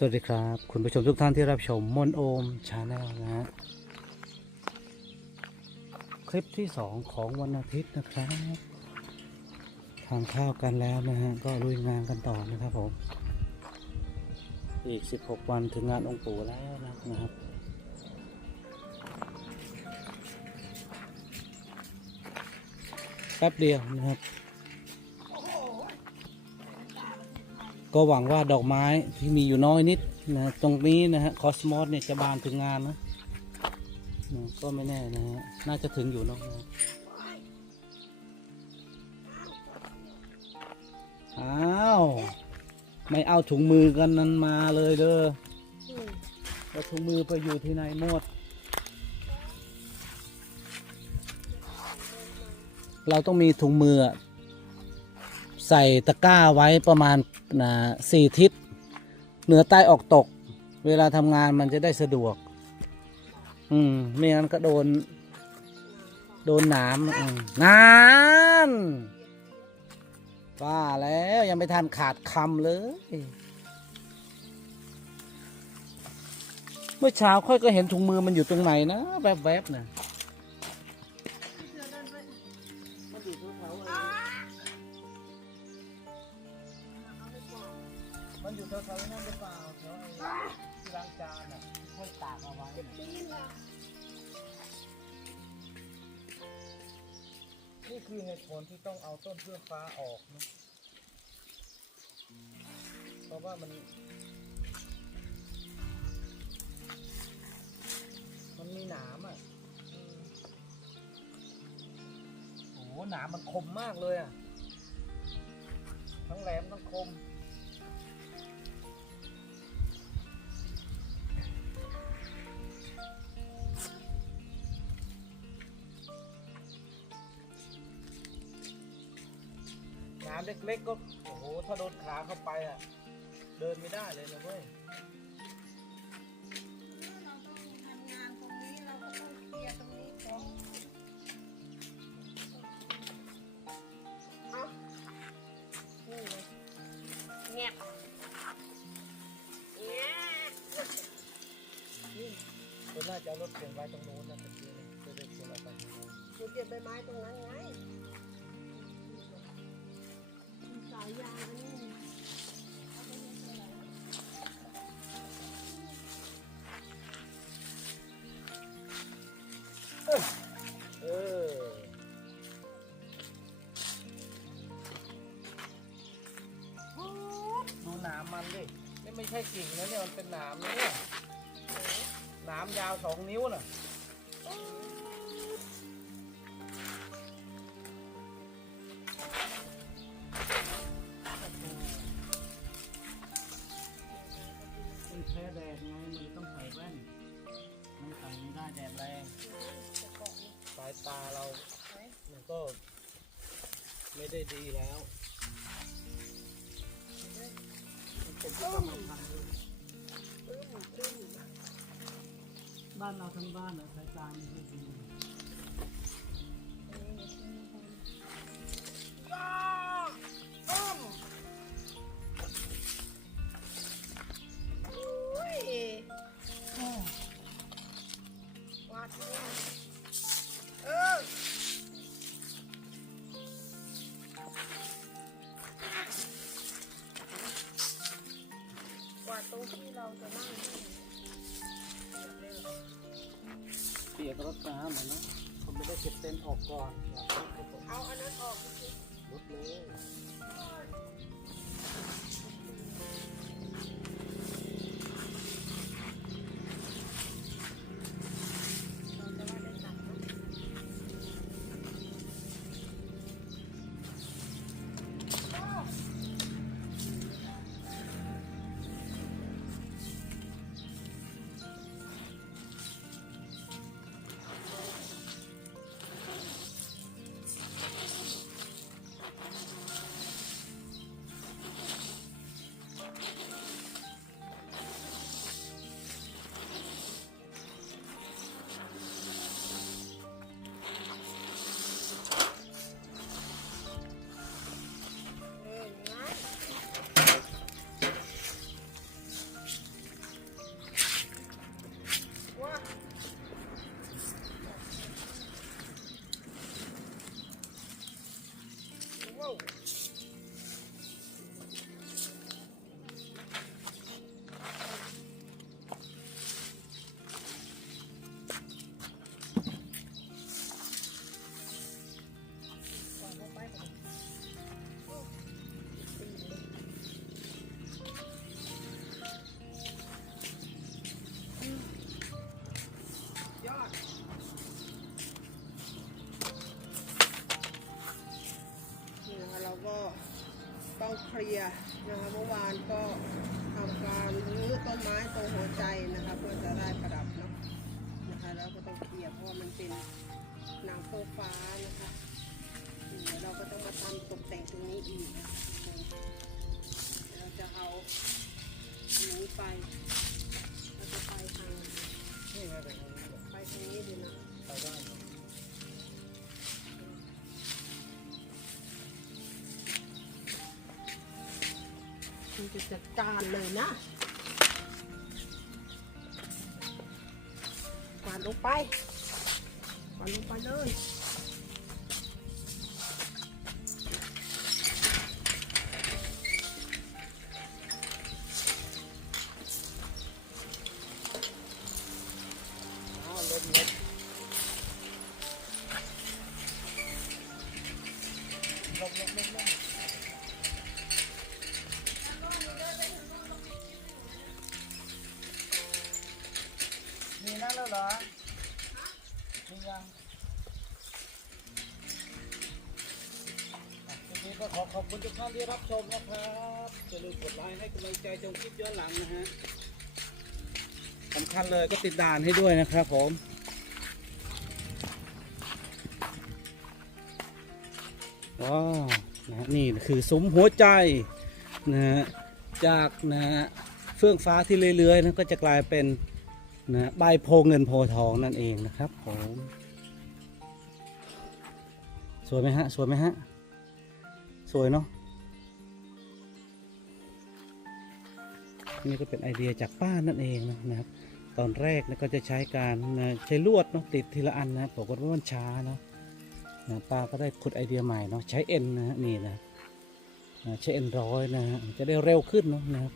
สวัสดีครับ คุณผู้ชมทุกท่านที่รับชมมนโอมชาแนลนะฮะคลิปที่สองของวันอาทิตย์นะครับทานข้าวกันแล้วนะฮะ ก็ลุยงานกันต่อนะครับผม อีก 16 วันถึงงานองค์ปู่แล้วนะครับแป๊บเดียวนะครับ ก็หวังว่าดอกไม้ที่มีอยู่น้อยนิดนะตรงนี้นะฮะคอสมอสเนี่ยจะบานถึงงานนะนะก็ไม่แน่นะฮะน่าจะถึงอยู่เนาะอ้าว ไม่เอาถุงมือกันนั้นมาเลยเด้อแล้วถุงมือไปอยู่ที่ไหนหมด เราต้องมีถุงมือ ใส่ตะกร้าไว้ประมาณนะสี่ทิศ เหนือใต้ออกตก เวลาทำงานมันจะได้สะดวก อืมไม่งั้นก็โดน โดนหนามอืมนานว่าแล้วยังไม่ทันขาดคำเลย เมื่อเช้าค่อยก็เห็นถุงมือมันอยู่ตรงไหนนะ แวบๆนะ มันอยู่แถวๆนั่นหรือเปล่าแถวไอ้ที่ล้างจานอะที่ค่อยตากเอาไว้น่ะนี่คือเหตุผลที่ต้องเอาต้นเพื่อฟ้าออกนะเพราะว่ามัน มันมีหนามอะอืมโอ้โหหนามมันคมมากเลยอะ ทั้งแหลมทั้งคมามเล็ก ๆ ก็ โอ้โห ถ้าโดนขาเข้าไปอะ เดินไม่ได้เลยนะเว้ย เราต้องทำงานตรงนี้เราก็ต้องเคลียร์ตรงนี้ก่อนเอานี่เลยเงียบเงียบคนน่าจะเอารถเข็นไว้ตรงโน้นนะตะกี้เนี่ยจะได้เข็นเอาไป หนูเก็บใบไม้ตรงนั้นไงายางอันนี้เอาไปไว้ตรงไหนเออดูหนามมันดินี่ไม่ใช่กิ่งนะเนี่ยมันเป็นหนามนะเนี่ยหนามยาวสองนิ้วน่ะ แพ้แดดไงมันต้องใส่แว่นมันใส่ไม่ได้แดดแรงสายตาเรามันก็ไม่ได้ดีแล้วมันเป็นที่กำลังพันเลยบ้านเราทั้งบ้านนะสายตาไม่ดี ตรงที่เราจะนั่งนี่เดี๋ยวเร็วเปียกรถน้ำเหมือนนะผมไม่ได้เก็บเต็นท์ออกก่อนอยากให้เขาตกเอาอันนั้นออกสิ รถเลย นะคะเมื่อวานก็ทำการรื้อต้นไม้ตรงหัวใจนะคะเพื่อจะได้ประดับเนาะนะคะแล้วก็ต้องเคลียร์เพราะมันเป็นหนังโฟฟ้านะคะเดี๋ยวเราก็ต้องมาทำตกแต่งตรงนี้อีกเราจะเอาหนูไป จะจัดการเลยนะกวาดลงไปกวาดลงไปเลย นั่นแล้วเหรอมียังวันนี้ก็ขอขอบคุณทุกท่านที่รับชมนะครับอย่าลืมกดไลค์ให้กำลังใจชมคลิปย้อนหลังนะฮะสำคัญเลยก็ติดด่านให้ด้วยนะครับผมว้าวนะนี่คือซุ้มหัวใจนะฮะจากนะฮะเฟื่องฟ้าที่เลื้อยๆนะก็จะกลายเป็น นะใบโพเงินโพทองนั่นเองนะครับผมสวยไหมฮะ สวยไหมฮะ สวยเนาะนี่ก็เป็นไอเดียจากป้านั่นเองนะครับ ตอนแรกนะก็จะใช้การใช้ลวดเนาะติดทีละอันนะบปรากฏว่ามันช้าเนาะนะป้าก็ได้ขุดไอเดียใหม่เนาะใช้เอ็นนะฮะนี่นะนะใช้เอ็นร้อยนะฮะจะได้เร็วขึ้นเนาะนะครับ